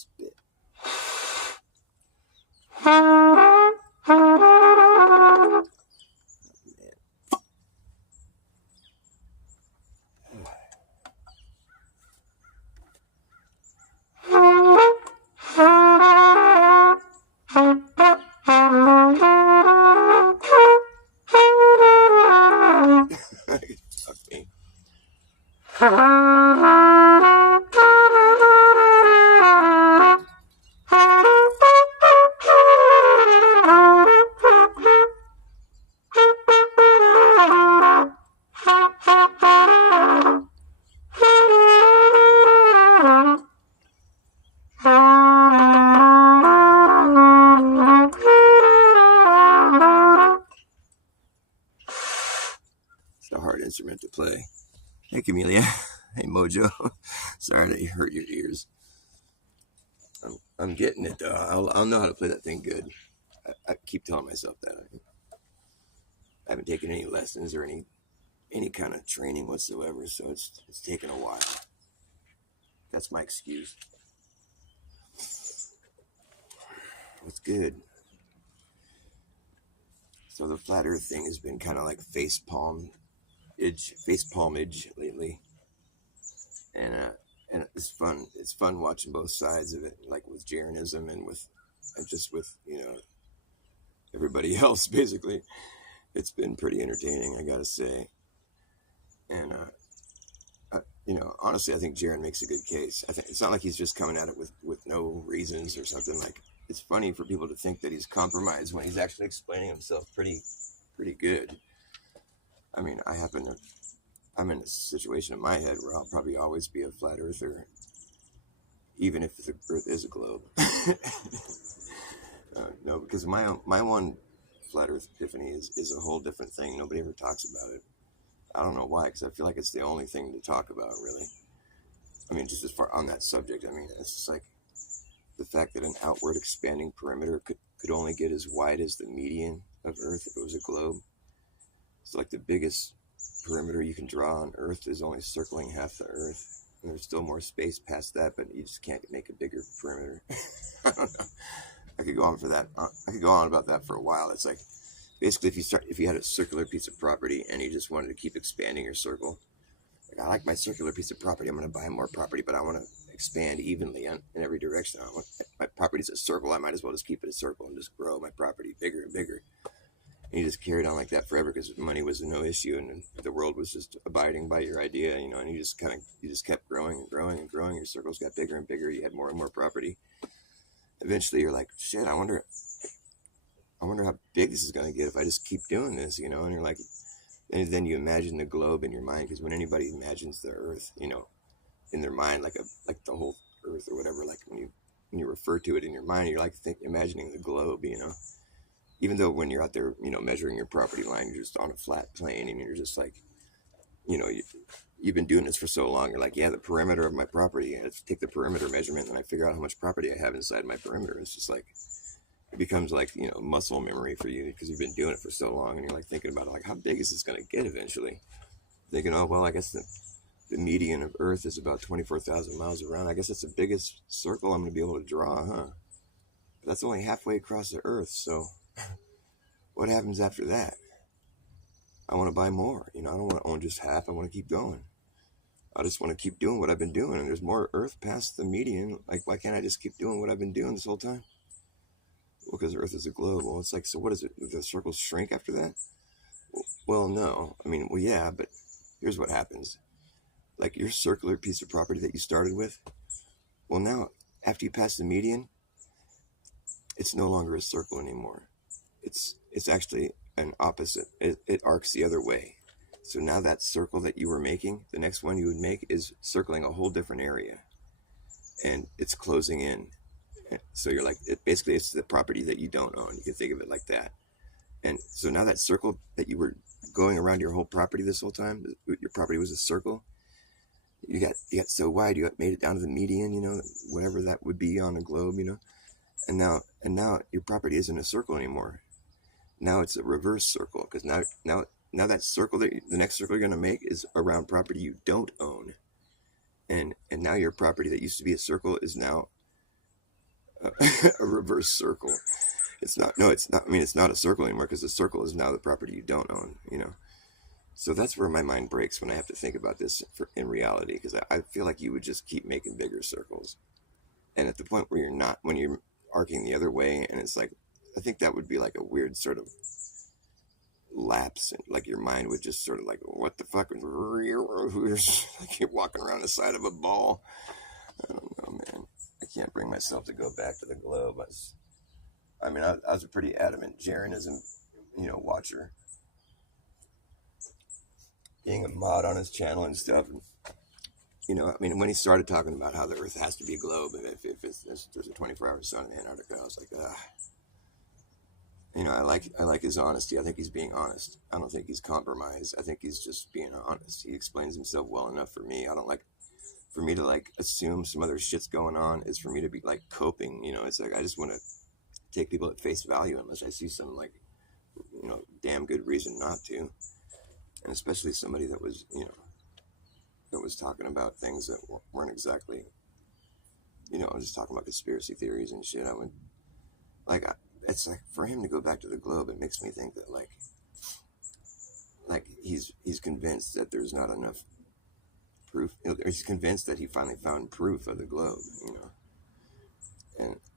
spit. Fuck me. It's a hard instrument to play. Hey, Camellia. Hey, Mojo. Sorry to hurt your ears. I'm getting it, though. I'll know how to play that thing good. I keep telling myself that. I haven't taken any lessons or any kind of training whatsoever, so it's taken a while. That's my excuse. What's good? So the flat earth thing has been kind of like face palmage lately. And it's fun. It's fun watching both sides of it, like with Jeranism and just with, everybody else, basically. It's been pretty entertaining, I gotta say. And, honestly, I think Jaron makes a good case. I think it's not like he's just coming at it with no reasons or something. Like, it's funny for people to think that he's compromised when he's actually explaining himself pretty good. I mean, I'm in a situation in my head where I'll probably always be a flat earther, even if the earth is a globe. No, because my one flat earth epiphany is a whole different thing. Nobody ever talks about it. I don't know why, because I feel like it's the only thing to talk about, really. I mean, just as far on that subject, I mean, it's just like the fact that an outward expanding perimeter could only get as wide as the median of Earth if it was a globe. It's like the biggest perimeter you can draw on Earth is only circling half the Earth. And there's still more space past that, but you just can't make a bigger perimeter. I don't know. I could go on about that for a while. It's like, basically, if you had a circular piece of property and you just wanted to keep expanding your circle, like, I like my circular piece of property, I'm going to buy more property, but I want to expand evenly in every direction. My property's a circle, I might as well just keep it a circle and just grow my property bigger and bigger. And you just carried on like that forever because money was no issue and the world was just abiding by your idea, and you just kept growing and growing and growing. Your circles got bigger and bigger. You had more and more property. Eventually, you're like, shit, I wonder how big this is going to get if I just keep doing this, and you're like, and then you imagine the globe in your mind, because when anybody imagines the Earth, in their mind, like the whole Earth or whatever, like when you refer to it in your mind, you're like imagining the globe, even though when you're out there, measuring your property line, you're just on a flat plane and you're just like, you've been doing this for so long. You're like, yeah, the perimeter of my property, I take the perimeter measurement and I figure out how much property I have inside my perimeter. It's just like, it becomes like, muscle memory for you because you've been doing it for so long, and you're like thinking about it, like, how big is this going to get eventually? Thinking, oh, well, I guess the median of Earth is about 24,000 miles around. I guess that's the biggest circle I'm going to be able to draw, huh? But that's only halfway across the Earth, so what happens after that? I want to buy more. I don't want to own just half. I want to keep going. I just want to keep doing what I've been doing, and there's more Earth past the median. Like, why can't I just keep doing what I've been doing this whole time? Well, because Earth is a globe. Well, it's like, so what is it? Do the circles shrink after that? Well, no. I mean, well, yeah, but here's what happens. Like your circular piece of property that you started with, well, now, after you pass the median, it's no longer a circle anymore. It's actually an opposite. It arcs the other way. So now that circle that you were making, the next one you would make is circling a whole different area. And it's closing in. So you're like, it's the property that you don't own. You can think of it like that. And so now that circle that you were going around your whole property this whole time, your property was a circle. You got so wide, you made it down to the median, whatever that would be on a globe, And now your property isn't a circle anymore. Now it's a reverse circle, because now that circle, the next circle you're going to make is around property you don't own. And now your property that used to be a circle is now a, a reverse circle. It's not. No, it's not. I mean, it's not a circle anymore because the circle is now the property you don't own. So that's where my mind breaks when I have to think about this in reality, because I feel like you would just keep making bigger circles, and at the point where you're not, when you're arcing the other way, and it's like, I think that would be like a weird sort of lapse, and like your mind would just sort of like, what the fuck, like you're walking around the side of a ball. I don't know, man. I can't bring myself to go back to the globe. I was a pretty adamant Jeranism, watcher, being a mod on his channel and stuff. And, when he started talking about how the Earth has to be a globe, and if there's a 24-hour sun in Antarctica, I was like, I like his honesty. I think he's being honest. I don't think he's compromised. I think he's just being honest. He explains himself well enough for me. For me to like assume some other shit's going on is for me to be like coping. It's like I just want to take people at face value unless I see some like, damn good reason not to. And especially somebody that was, that was talking about things that weren't exactly, just talking about conspiracy theories and shit. I would it's like for him to go back to the globe, it makes me think that like he's convinced that there's not enough proof. He's convinced that he finally found proof of the globe,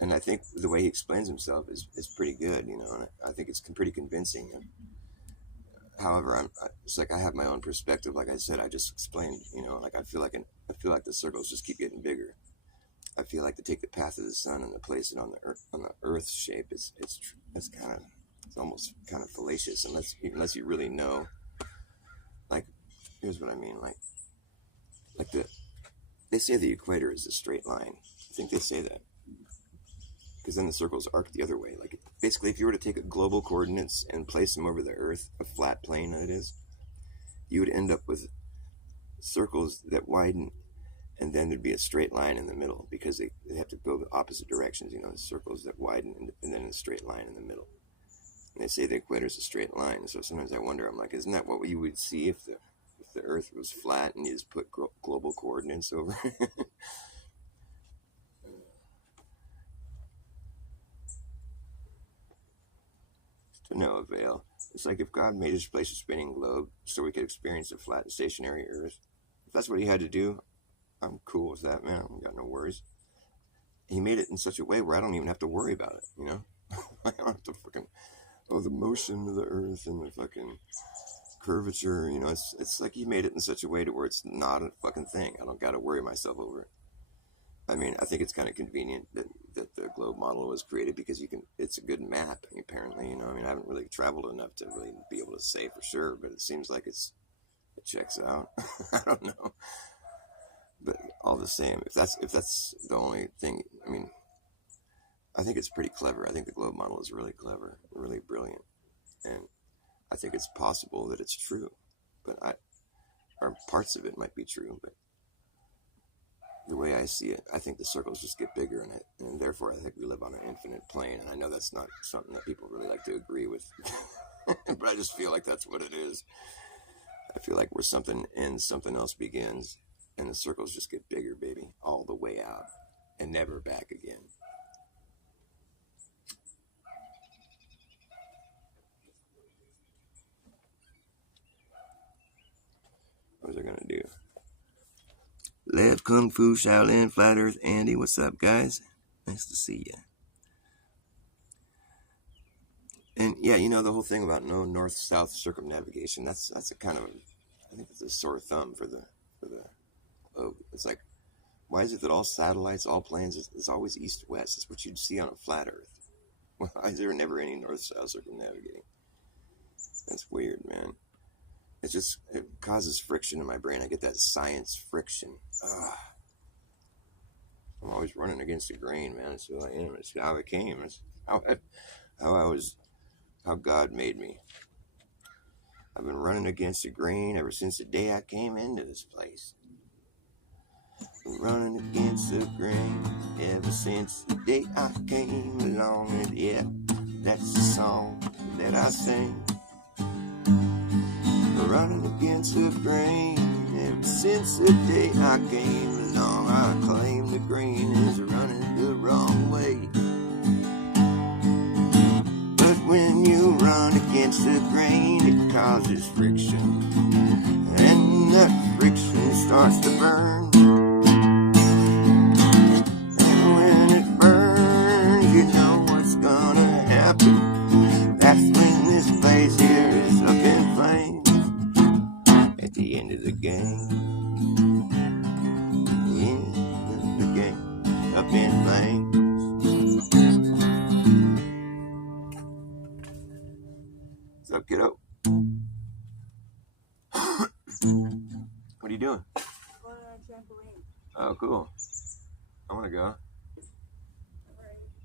and I think the way he explains himself is pretty good, and I think it's pretty convincing. And however, it's like I have my own perspective. Like I said, I just explained, like I feel like the circles just keep getting bigger. I feel like to take the path of the sun and to place it on the Earth's shape, it's almost kind of fallacious unless you really know. Like, here's what I mean. They say the equator is a straight line. I think they say that because then the circles arc the other way. Like basically, if you were to take a global coordinates and place them over the Earth, a flat plane that it is, you would end up with circles that widen, and then there'd be a straight line in the middle because they have to go the opposite directions. Circles that widen and then a straight line in the middle. And they say the equator is a straight line. So sometimes I wonder, I'm like, isn't that what you would see if the Earth was flat and you just put global coordinates over it? To no avail. It's like if God made his place a spinning globe so we could experience a flat and stationary Earth. If that's what he had to do, I'm cool with that, man. I've got no worries. He made it in such a way where I don't even have to worry about it, I don't have to fucking, the motion of the Earth and the fucking curvature, it's like he made it in such a way to where it's not a fucking thing. I don't got to worry myself over it. I think it's kind of convenient that the globe model was created because it's a good map, apparently, I haven't really traveled enough to really be able to say for sure, but it seems like it checks out. I don't know. But all the same, if that's the only thing, I think it's pretty clever. I think the globe model is really clever, really brilliant. And I think it's possible that it's true, or parts of it might be true, but the way I see it, I think the circles just get bigger in it, and therefore I think we live on an infinite plane. And I know that's not something that people really like to agree with, but I just feel like that's what it is. I feel like where something ends, something else begins, and the circles just get bigger, baby, all the way out, and never back again. What was I gonna do? Left Kung Fu Shaolin Flat Earth Andy, what's up, guys? Nice to see you. And yeah, the whole thing about no north-south circumnavigation. That's a kind of, I think it's a sore thumb for the globe. It's like, why is it that all satellites, all planes, is always east-west? It's what you'd see on a flat Earth. Why is there never any north-south circumnavigating? That's weird, man. It causes friction in my brain. I get that science friction. I'm always running against the grain, man. It's who I am. It's how I came. It's how God made me. I've been running against the grain ever since the day I came into this place. Running against the grain ever since the day I came along. And yeah, that's the song that I sing. Running against the grain ever since the day I came along. I claim the grain is running the wrong way. against the grain, it causes friction, and that friction starts to burn. And when it burns, you know what's gonna happen. That's when this place here is up in flames. At the end of the game, up in flames. What's up, kiddo? What are you doing? Going on a trampoline. Oh, cool. I want to go.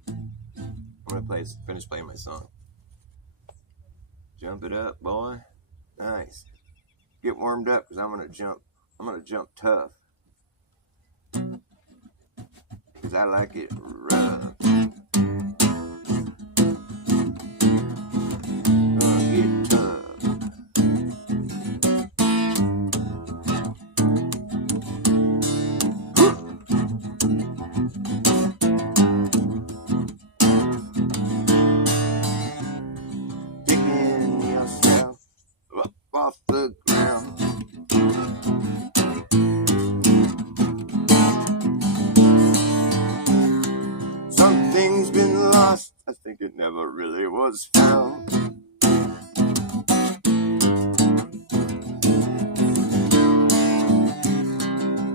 I'm gonna finish playing my song. Jump it up, boy. Nice. Get warmed up, because I'm gonna jump tough. Because I like it rough. Gonna get tough. Picking yourself up off the ground. Something's been lost. I think it never really was found.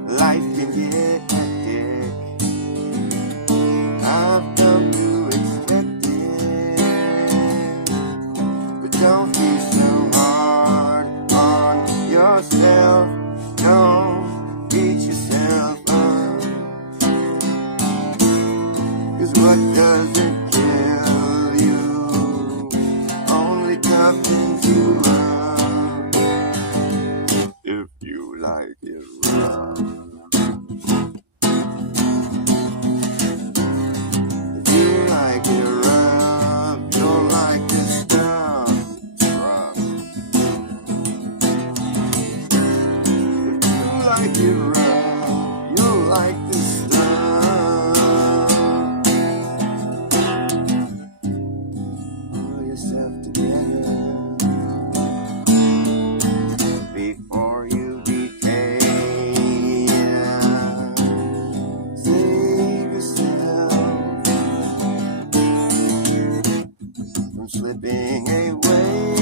Life can get hectic. I've come to expect it. But don't be so hard on yourself. Don't beat yourself up. 'Cause what doesn't kill you only toughens you up. If you like it rough. If you like it rough, you'll like this stuff. It's rough. If you like it rough, you'll like this stuff. Pull yourself together before you decay. Save yourself from slipping away.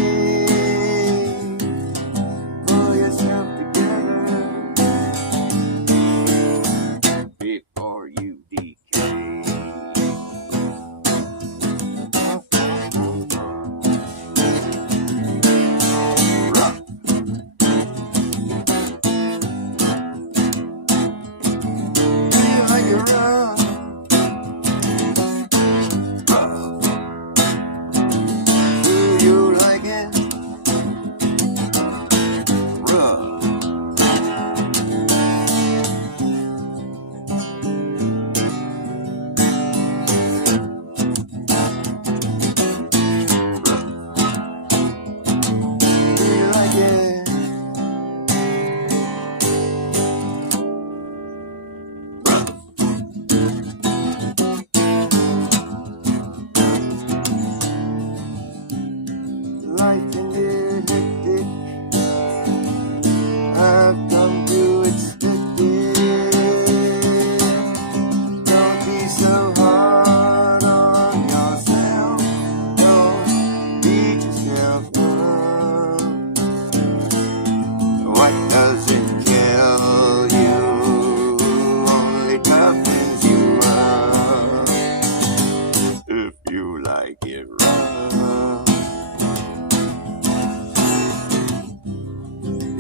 Pull yourself together before you decay. Rough. Do you like it rough? Rough. Do you like it rough? Do you like it rough? Life can get hectic. I've come to expect it. Don't be so hard on yourself. Don't beat yourself up. What doesn't kill you only toughens you up. If you like it rough.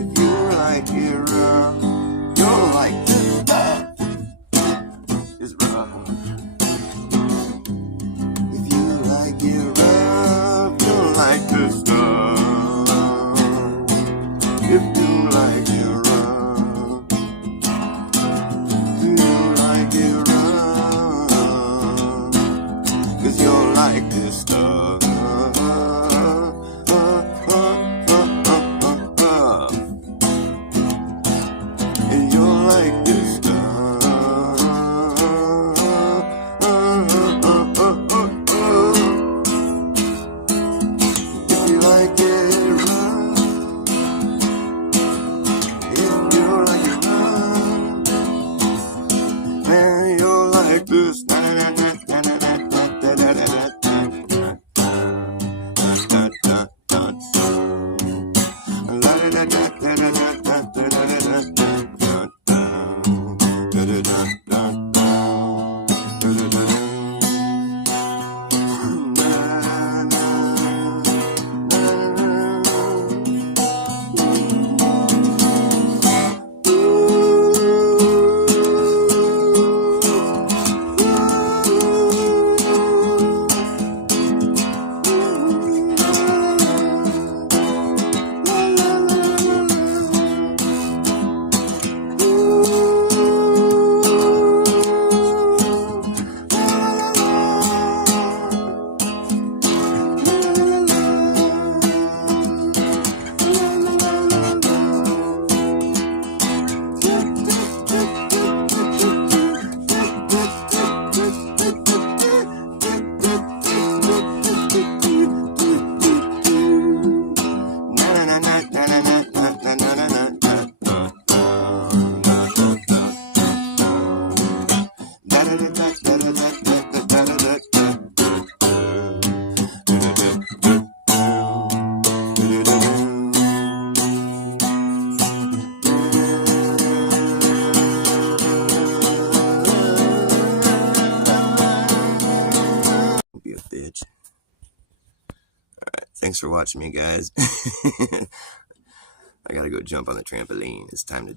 If you like it rough, you'll like this stuff. It's rough. If you like it rough, you'll like this stuff. If you like it rough, you like it rough. 'Cause you'll like this Thanks for watching me, guys. I gotta go jump on the trampoline. It's time to jump.